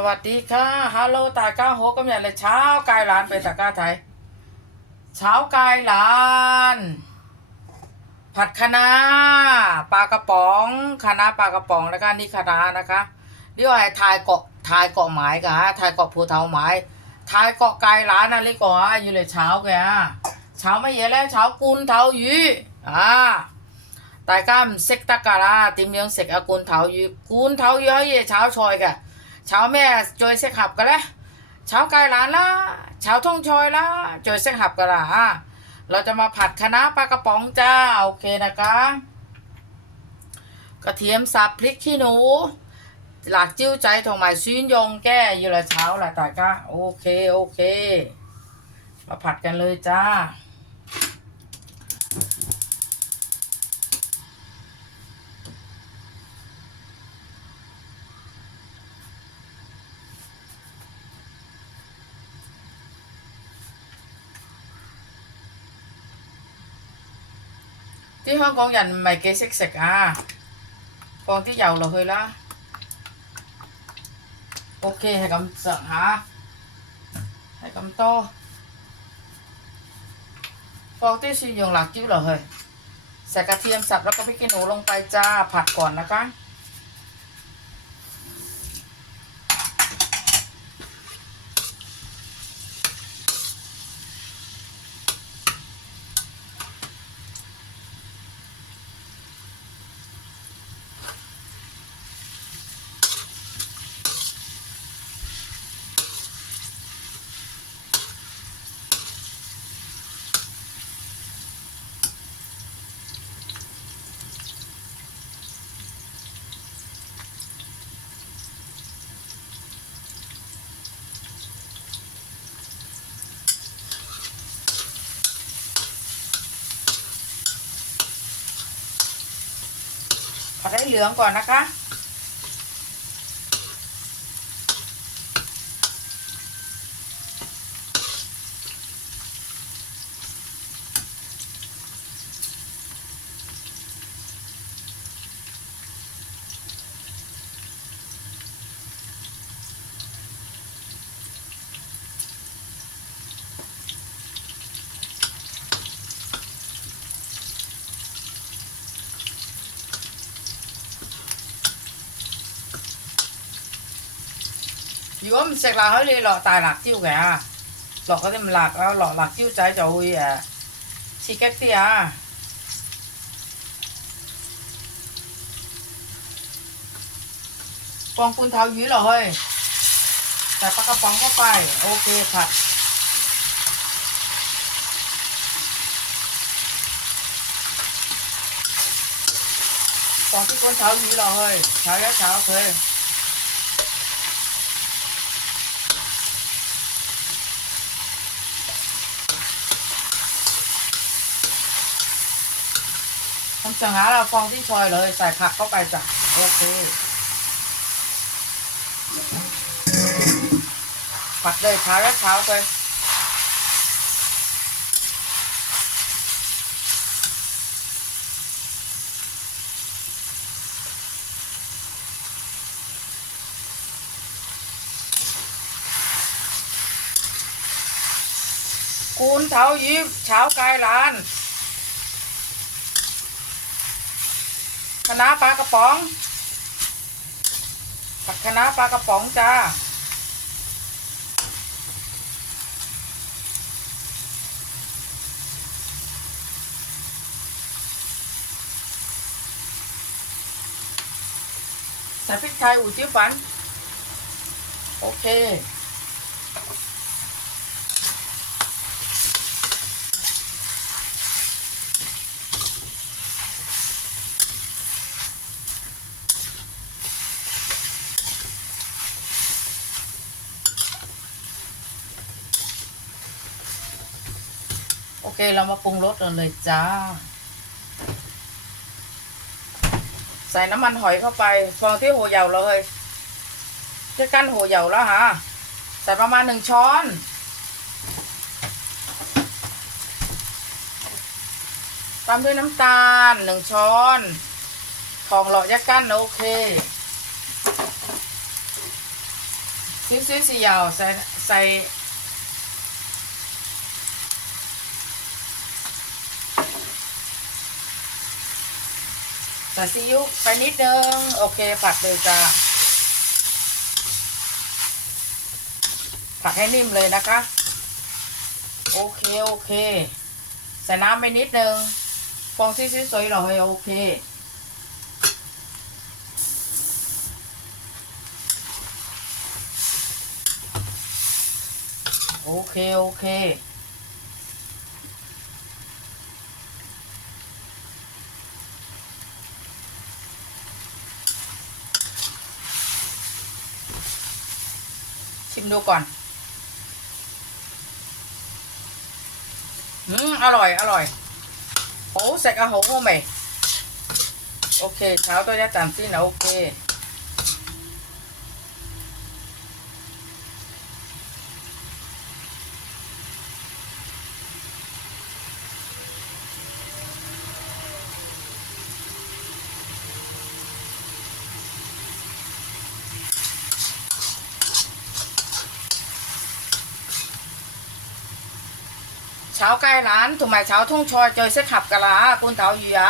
สวัสดีค่ะฮัลโหลตาก้าโฮก็มีอะไรเช้ากายหลานเป็นตาก้าไทยเช้ากายหลาน ผัดคะน้าปลากระป๋องคะน้าปลากระป๋องแล้วก็นี่คะน้านะคะเดี๋ยวไอ้ทายเกาะทายเกาะหมายกะฮะทายเกาะภูเทาหมายทายเกาะกายหลานอะไรก่อนอยู่เลยเช้าแกเช้าไม่เยอะแล้วเช้ากุนเทายีอ่าตายก้ามเซกตะการาติมเลีงเซกอากุนเทายีกุนเทายีให้ยเช้าชอยก เช้าแม่จอยเสกหับกันละเช้ากายหลานละเช้าท่องชอยละจอยเสกหับกันละเราจะมาผัดคะน้าปลากระป๋องจ้าโอเคนะคะกระเทียมสับพริกขี้หนู หลักจิ้วใจถงหมายซีนยงแก้อยู่ละเช้าละตาก้าโอเคโอเค มาผัดกันเลยจ้า 啲香港人唔系几识食啊，放啲油落去啦。OK 系咁上下，系咁多，放啲蒜蓉辣椒落去，ใส่กระเทียมสับแล้วก็พริกขี้หนูลงไปจ้า ผัดก่อนนะคะ เหลืองก่อนนะคะ 如果唔食辣佢，你落大辣椒嘅，落嗰啲唔辣啊，落辣椒仔就會誒、呃、刺激啲啊！放罐頭魚落去，就得個放嗰塊，OK 拍。放啲罐頭魚落去，炒一炒佢。 ผมสั่งหาเราฟองที่ซอยเลย ใส่ผักเข้าไปจ้ะ โอเค ผัดเลยเช้าแล้วเช้าไปคุณเท้ายิบเช้ากายร้านะน้าปลากระป๋อง ผัดคะน้าปลากระป๋องจ้า ใส่พริกไทยอู่จิ้วฝัน โอเค โอเคเรามาปรุงรสกันเลยจ้า ใส่น้ำมันหอยเข้าไป ฟองที่หัวเหยาเลยที่กั้นหัวเหยาแล้วฮะใส่ประมาณหนึ่งช้อน ตามด้วยน้ำตาลหนึ่งช้อนของหล่อยักกั้นโอเคซิซิสียาวใส่ใส่ ใส่ซีอิ๊วไปนิดนึง โอเคผัดเลยจ้าผัดให้นิ่มเลยนะคะ โอเค โอเค ใส่น้ำไปนิดนึงฟองซีซิสวยหน่อยโอเคโอเค โอเค ดูก่อน อืม อร่อย อร่อยโอ้ใส่กระหงลงไโอเคเช้าตัวนี้ตามที่นะโอเค ชาวใกล้ร้านถูกไหมชาวทุ่งชอยเจอเสขับกะลากุนเตาเยีย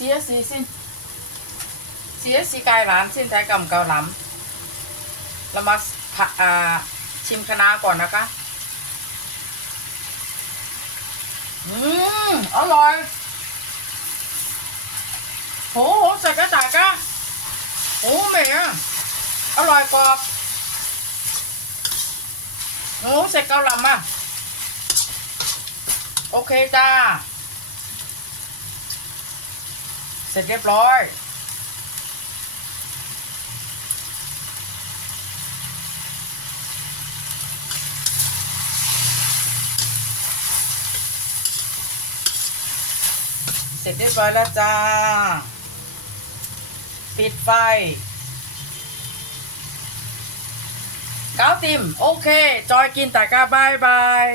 xía xí xin xía xí cay lán xin thái cầm cao ดเรามาผัาชิมคณะก่อนนะคะ อืม อร่อย โหโหใส่กระจายกะโอ้แม่อร่อยกว่าโอ้ใส่เกาลัมอะ โอเคจ้า เสร็จเรียบร้อย เสร็จเรียบร้อยแล้วจ้า ปิดไฟเก้าติม โอเค จอยกินแต่กาบายบาย